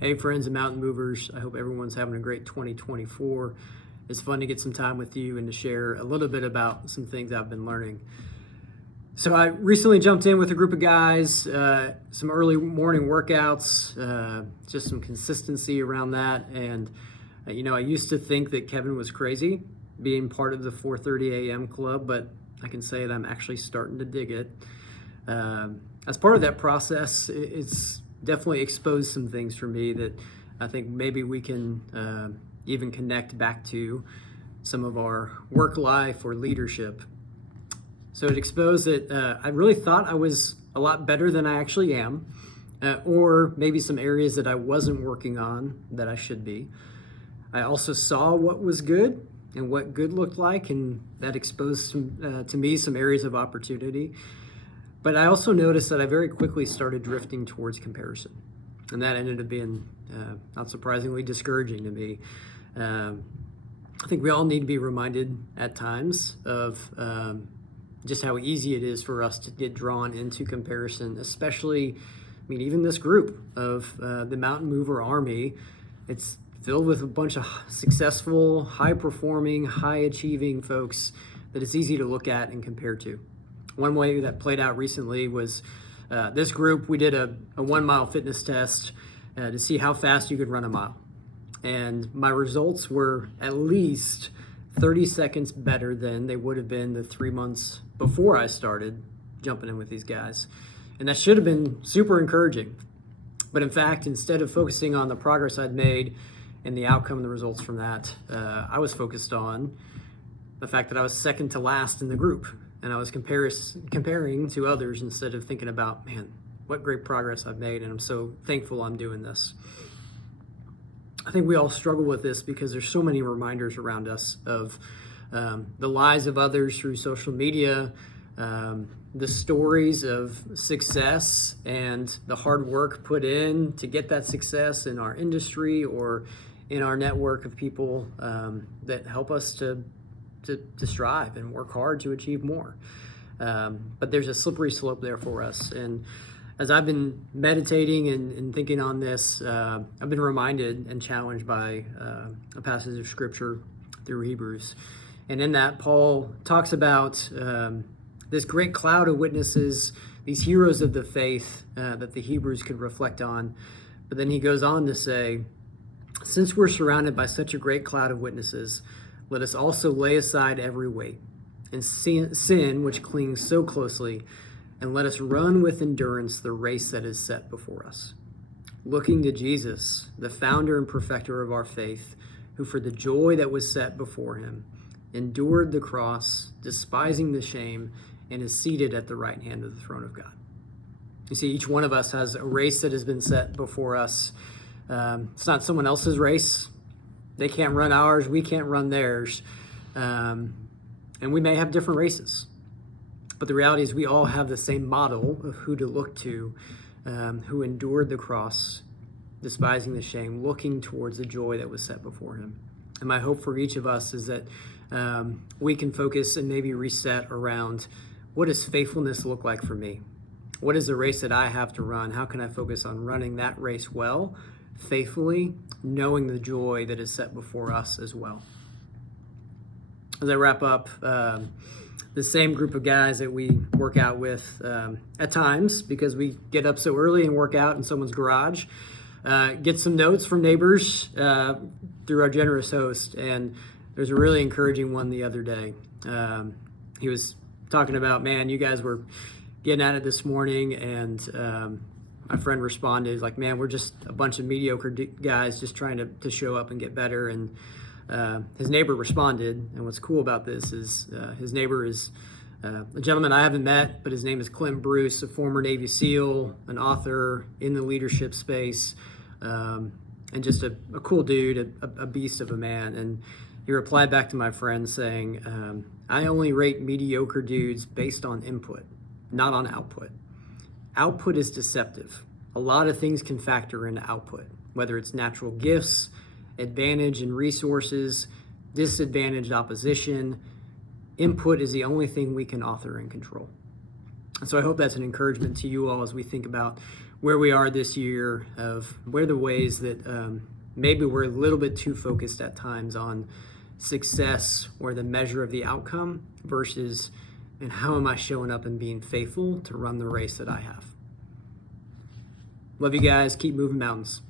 Hey friends and mountain movers, I hope everyone's having a great 2024. It's fun to get some time with you and to share a little bit about some things I've been learning. So I recently jumped in with a group of guys, some early morning workouts, just some consistency around that. And I used to think that Kevin was crazy being part of the 4:30 a.m. club, but I can say that I'm actually starting to dig it. As part of that process, it's definitely exposed some things for me that I think maybe we can even connect back to some of our work life or leadership. So it exposed that I really thought I was a lot better than I actually am, or maybe some areas that I wasn't working on that I should be. I also saw what was good and what good looked like, and that exposed to me some areas of opportunity. But I also noticed that I very quickly started drifting towards comparison. And that ended up being, not surprisingly, discouraging to me. I think we all need to be reminded at times of just how easy it is for us to get drawn into comparison, especially, even this group of the Mountain Mover Army. It's filled with a bunch of successful, high-performing, high-achieving folks that it's easy to look at and compare to. One way that played out recently was this group, we did a 1 mile fitness test to see how fast you could run a mile. And my results were at least 30 seconds better than they would have been the 3 months before I started jumping in with these guys. And that should have been super encouraging. But in fact, instead of focusing on the progress I'd made and the outcome and the results from that, I was focused on the fact that I was second to last in the group. And I was comparing to others instead of thinking about, man, what great progress I've made, and I'm so thankful I'm doing this. I think we all struggle with this because there's so many reminders around us of the lies of others through social media, the stories of success and the hard work put in to get that success in our industry or in our network of people that help us to strive and work hard to achieve more. But there's a slippery slope there for us. And as I've been meditating and thinking on this, I've been reminded and challenged by a passage of scripture through Hebrews. And in that, Paul talks about this great cloud of witnesses, these heroes of the faith that the Hebrews could reflect on. But then he goes on to say, since we're surrounded by such a great cloud of witnesses, let us also lay aside every weight and sin which clings so closely, and let us run with endurance the race that is set before us. Looking to Jesus, the founder and perfecter of our faith, who for the joy that was set before him endured the cross, despising the shame, and is seated at the right hand of the throne of God. You see, each one of us has a race that has been set before us. It's not someone else's race. They can't run ours, we can't run theirs. And we may have different races. But the reality is we all have the same model of who to look to, who endured the cross, despising the shame, looking towards the joy that was set before him. And my hope for each of us is that we can focus and maybe reset around, what does faithfulness look like for me? What is the race that I have to run? How can I focus on running that race well, faithfully, knowing the joy that is set before us as well? As I wrap up, the same group of guys that we work out with at times, because we get up so early and work out in someone's garage, get some notes from neighbors through our generous host. And there's a really encouraging one the other day. He was talking about, man, you guys were getting at it this morning, and my friend responded, he's like, man, we're just a bunch of mediocre guys just trying to show up and get better. And his neighbor responded, and what's cool about this is his neighbor is a gentleman I haven't met, but his name is Clint Bruce, a former Navy SEAL, an author in the leadership space, and just a cool dude, a beast of a man. And he replied back to my friend saying, I only rate mediocre dudes based on input, not on output. Output is deceptive. A lot of things can factor into output, whether it's natural gifts, advantage and resources, disadvantaged opposition. Input is the only thing we can author and control. And so I hope that's an encouragement to you all as we think about where we are this year, of where the ways that maybe we're a little bit too focused at times on success or the measure of the outcome versus, and how am I showing up and being faithful to run the race that I have. Love you guys. Keep moving mountains.